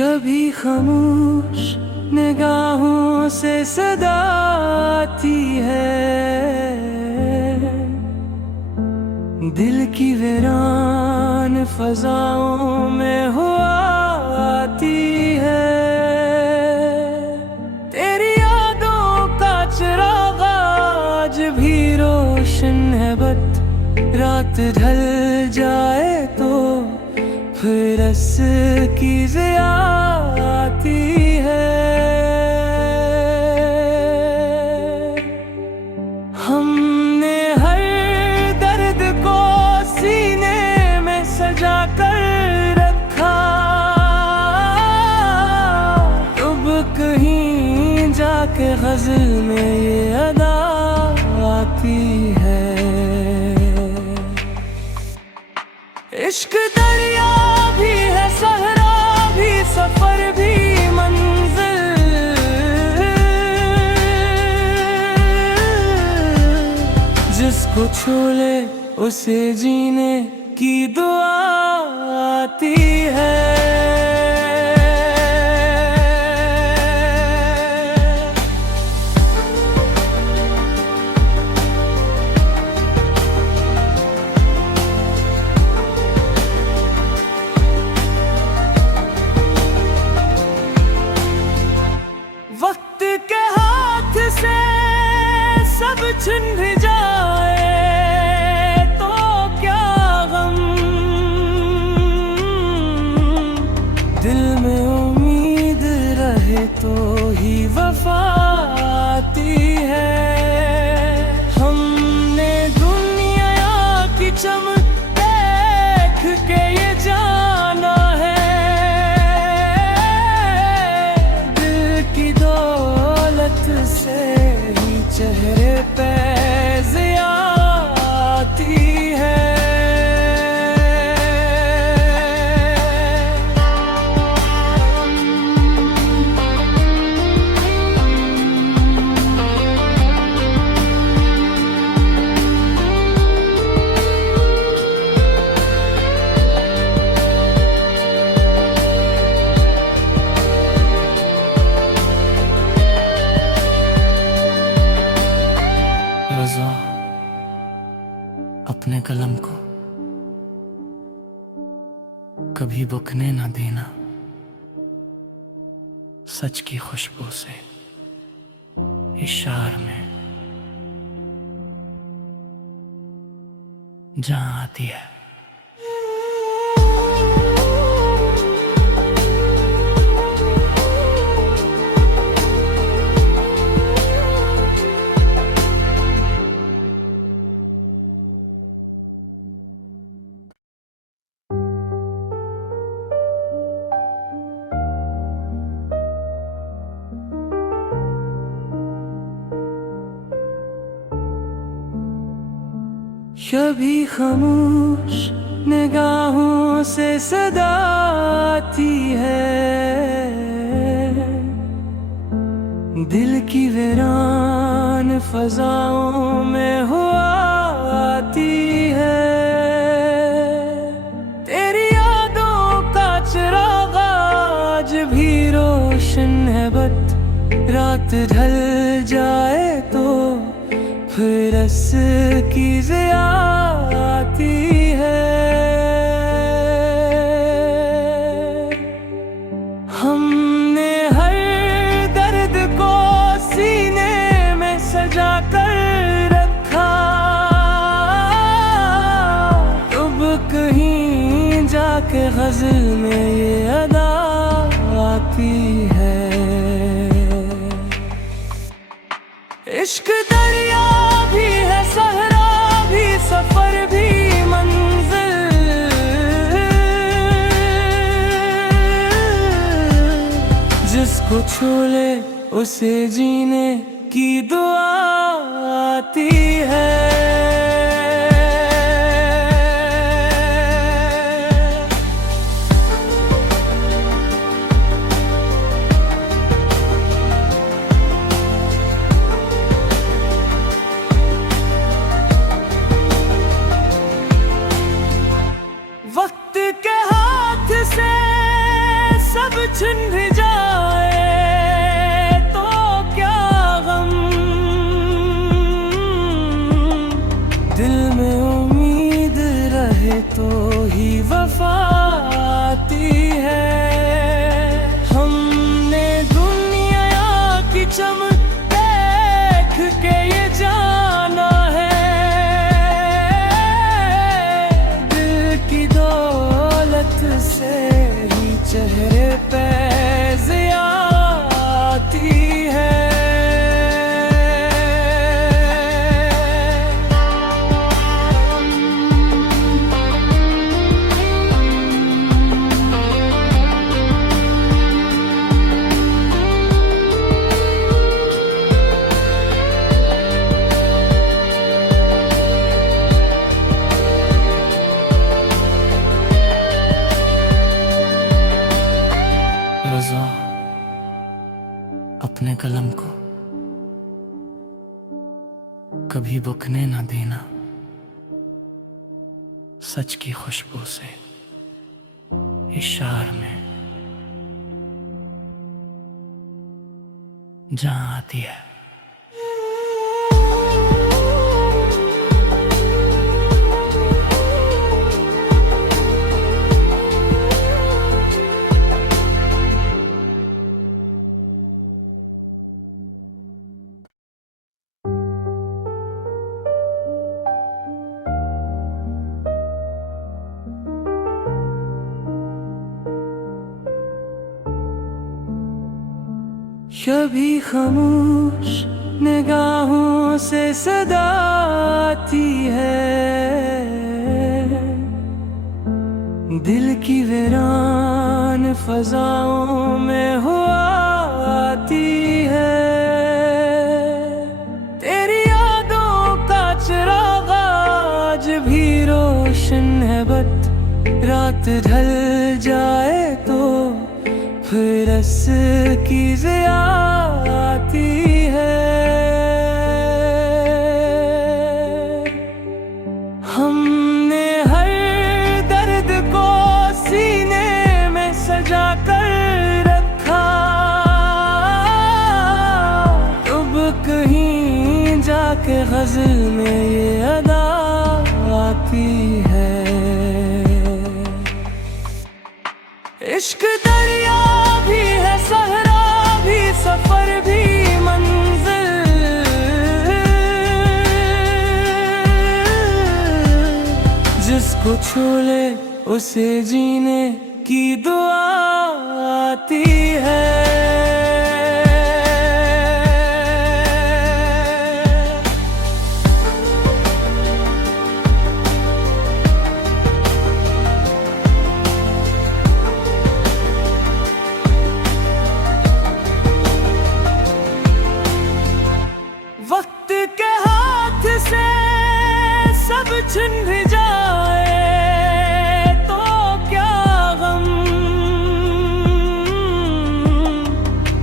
कभी खामोश निगाहों से सदा आती है, दिल की वीरान फजाओं में हो आती है। तेरी यादों का चिराग आज भी रोशन है, बट रात ढल जाए तो फिर रस की ज़िया आती है। हमने हर दर्द को सीने में सजा कर रखा, अब कहीं जाके गज़ल में ये अदा आती है। इश्क दरिया भी है, सहरा भी, सफर भी मंजिल, जिसको छू ले उसे जीने की दुआ आती है। वक्त के हाथ से सब छिन भी जाए तो क्या गम, दिल में उम्मीद रहे तो ही वफा आती है। हमने दुनिया की चमक देख के ये जाना है, से ही चेहरे पे ज़िया आती है। रज़ा, अपने कलम को कभी बुकने ना देना, सच की खुशबू से इशार में जहाँ आती है। कभी खामोश निगाहों से सदा आती है, दिल की वीरान फजाओं में हो आती है। तेरी यादों का चिराग आज भी रोशन है, बट रात ढल जाए तो फिर रस की ज़िया आती है। हमने हर दर्द को सीने में सजा कर रखा, अब कहीं जाके गज़ल में ये अदा आती है। इश्क दरिया भी है, सहरा भी, सफर भी मंजिल, जिसको छू ले उसे जीने की दुआ आती है। वक्त के हाथ से सब छिन चमक देख के ये जाना है, दिल की दौलत से ही चेहरे पे ज़िया आती है। रज़ा, अपने कलम को कभी बुकने ना देना, सच की खुशबू से इशार में जान आती है। कभी खामोश निगाहों से सदा आती है, दिल की वीरान फजाओं में हुआ आती है। तेरी यादों का चिराग आज भी रोशन है, बट रात ढल जाए तो फिर रस की ज़िया आती है। हमने हर दर्द को सीने में सजा कर रखा, अब कहीं जाके ग़ज़ल में ये अदा आती है। इश्क दरिया भी है, सहरा भी, सफर भी मंजिल, जिसको छू ले उसे जीने की दुआ आती है। वक्त के हाथ से सब छिन भी जाए तो क्या गम,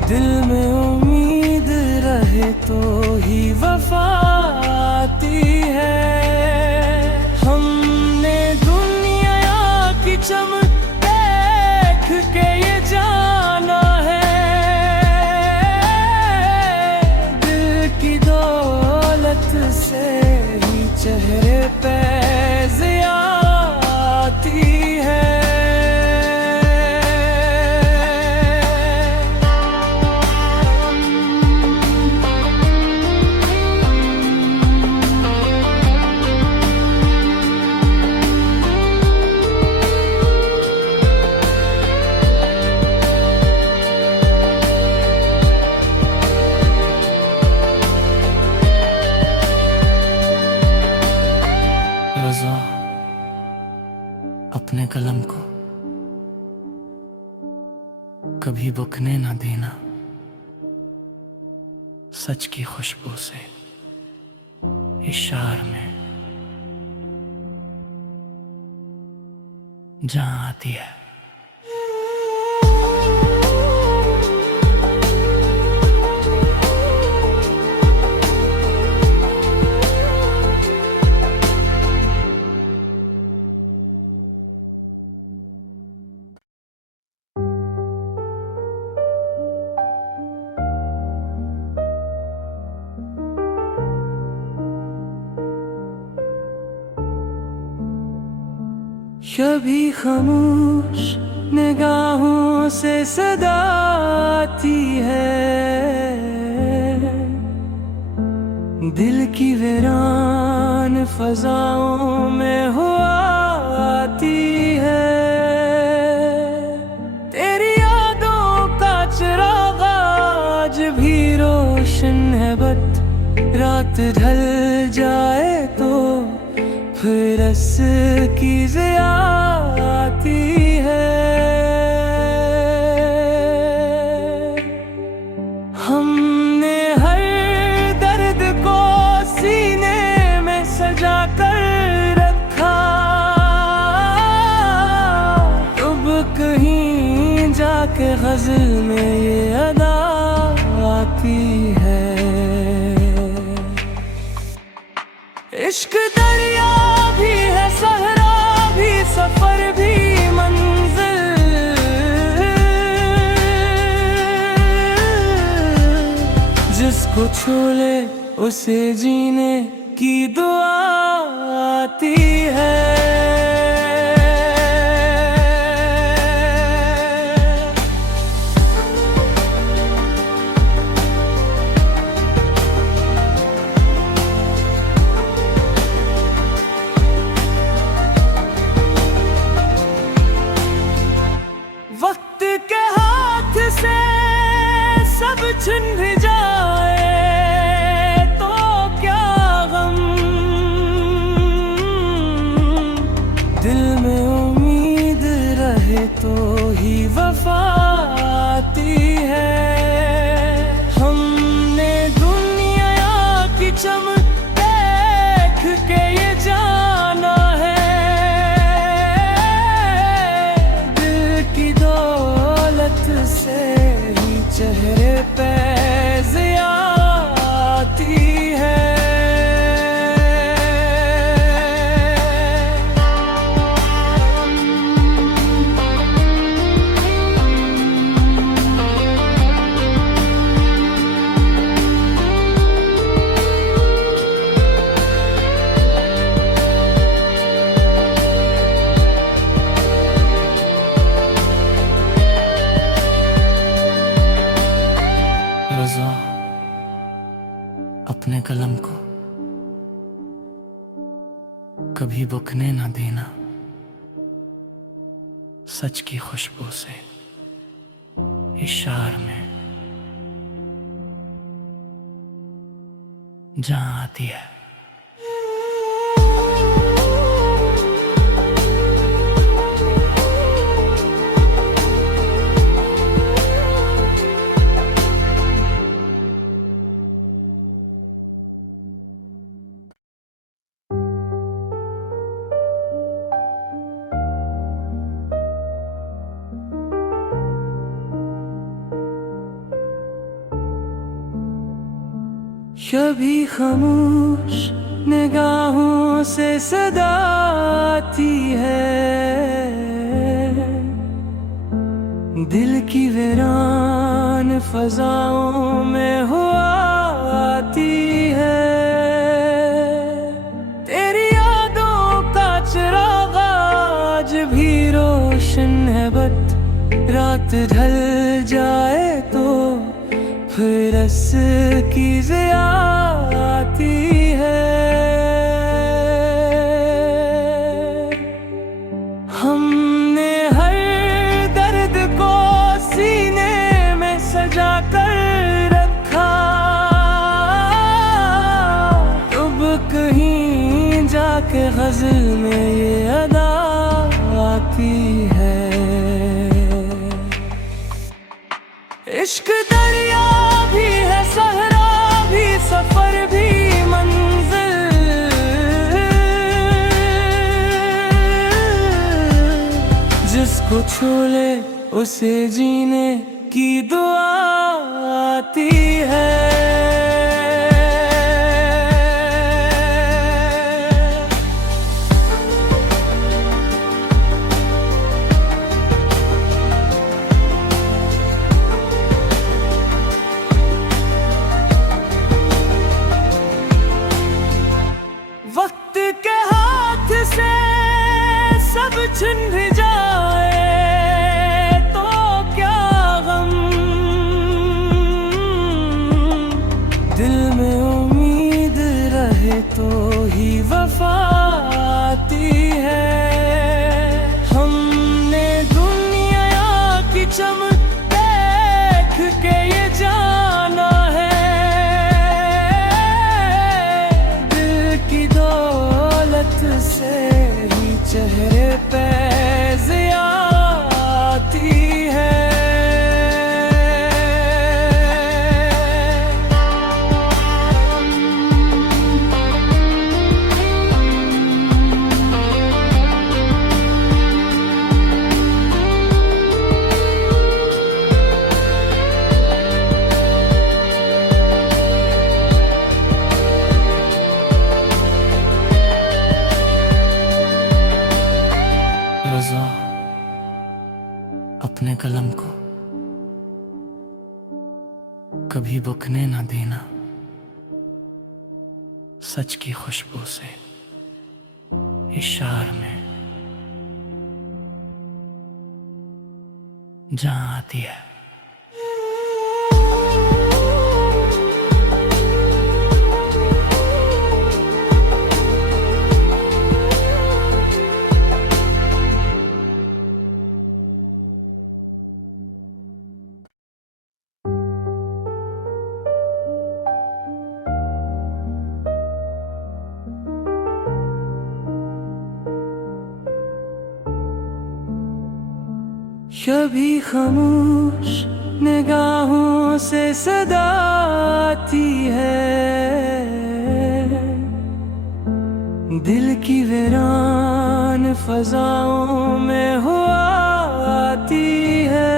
दिल में उम्मीद रहे तो ही वफा आती है। हमने दुनिया की चमक देख के ये जाना है, दिल की दौलत से ही चेहरे पे ज़िया आती है। रज़ा, अपने कलम को कभी बुकने ना देना, सच की खुशबू से इशार में जान आती है। कभी खामोश निगाहों से सदा आती है, दिल की वीरान फजाओं में हुआ आती है। तेरी यादों का चिराग आज भी रोशन है, बट रात ढल जाए तो फिर की ज़िया आती है। हमने हर दर्द को सीने में सजा कर रखा, अब कहीं जाके गज़ल में ये अदा आती है। इश्क दरिया भी है, सहरा भी, सफर भी मंजिल। जिसको छू ले उसे जीने की दुआ आती है। वक्त के हाथ से सब छिन भी जाए तो क्या गम, दिल में उम्मीद रहे तो ही वफा आती है। हमने दुनिया की चमक देख के ये जाना है, से ही चेहरे पे ज़िया आती है। रज़ा, अपने कलम को कभी बुकने ना देना, सच की खुशबू से इशार में जहाँ आती है। कभी खामोश निगाहों से सदा आती है, दिल की वीरान फजाओं में हुआ आती है। तेरी यादों का चिराग आज भी रोशन है, बट रात ढल जाए तो फिर की ज़िया आती है। हमने हर दर्द को सीने में सजा कर रखा, अब कहीं जाके गज़ल में ये अदा आती है। इश्क दरिया भी है, सहरा भी, सफर भी मंजिल। जिसको छू ले उसे जीने की दुआ आती है। वक्त के हाथ से सब छिन भी जाए तो क्या गम, वफा आती है। हमने दुनिया की चमक देख के ये जाना है, दिल की दौलत से ही चेहरे पे ज़िया आती है। रज़ा, अपने कलम को कभी बुकने ना देना, सच की खुशबू से इशार में जहां आती है। कभी खामोश निगाहों से सदा आती है, दिल की वीरान फजाओं में हो आती है।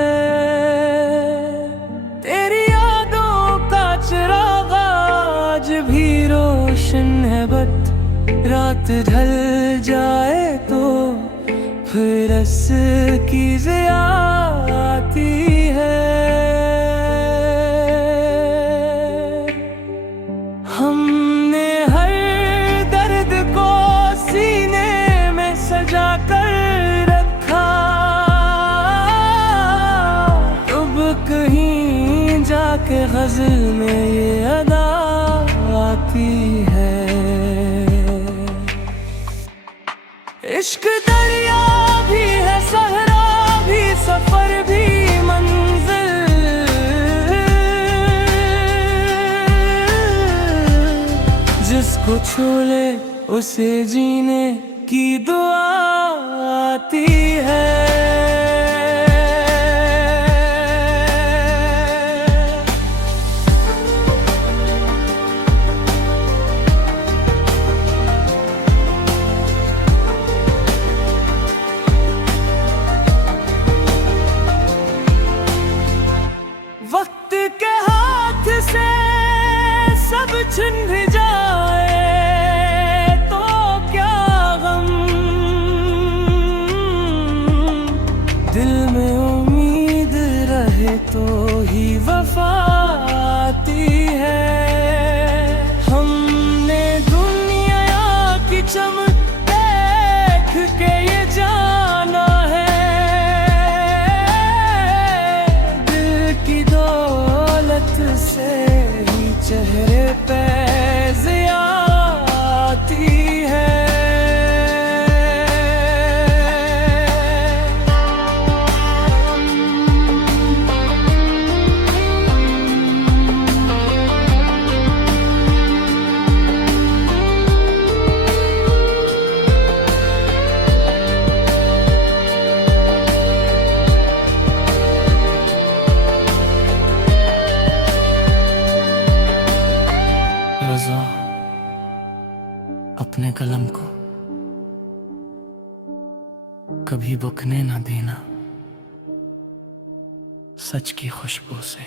तेरी यादों का चिराग आज भी रोशन है, बट रात ढल जाए तो फिर की ज़िया आती है। हमने हर दर्द को सीने में सजा कर रखा, अब कहीं जाके गज़ल में ये अदा आती है। इश्क दरिया भी है, सहरा भी, सफर भी मंजिल, जिसको छू ले उसे जीने की दुआ आती है। वक्त के हाथ से सब छिन भी जाए तो क्या गम, दिल में उम्मीद रहे तो ही वफा आती है। हमने दुनिया की चमक देख के ये जाना है, से ही चेहरे पे ज़िया आती है। रज़ा, अपने कलम को कभी बुकने ना देना, सच की खुशबू से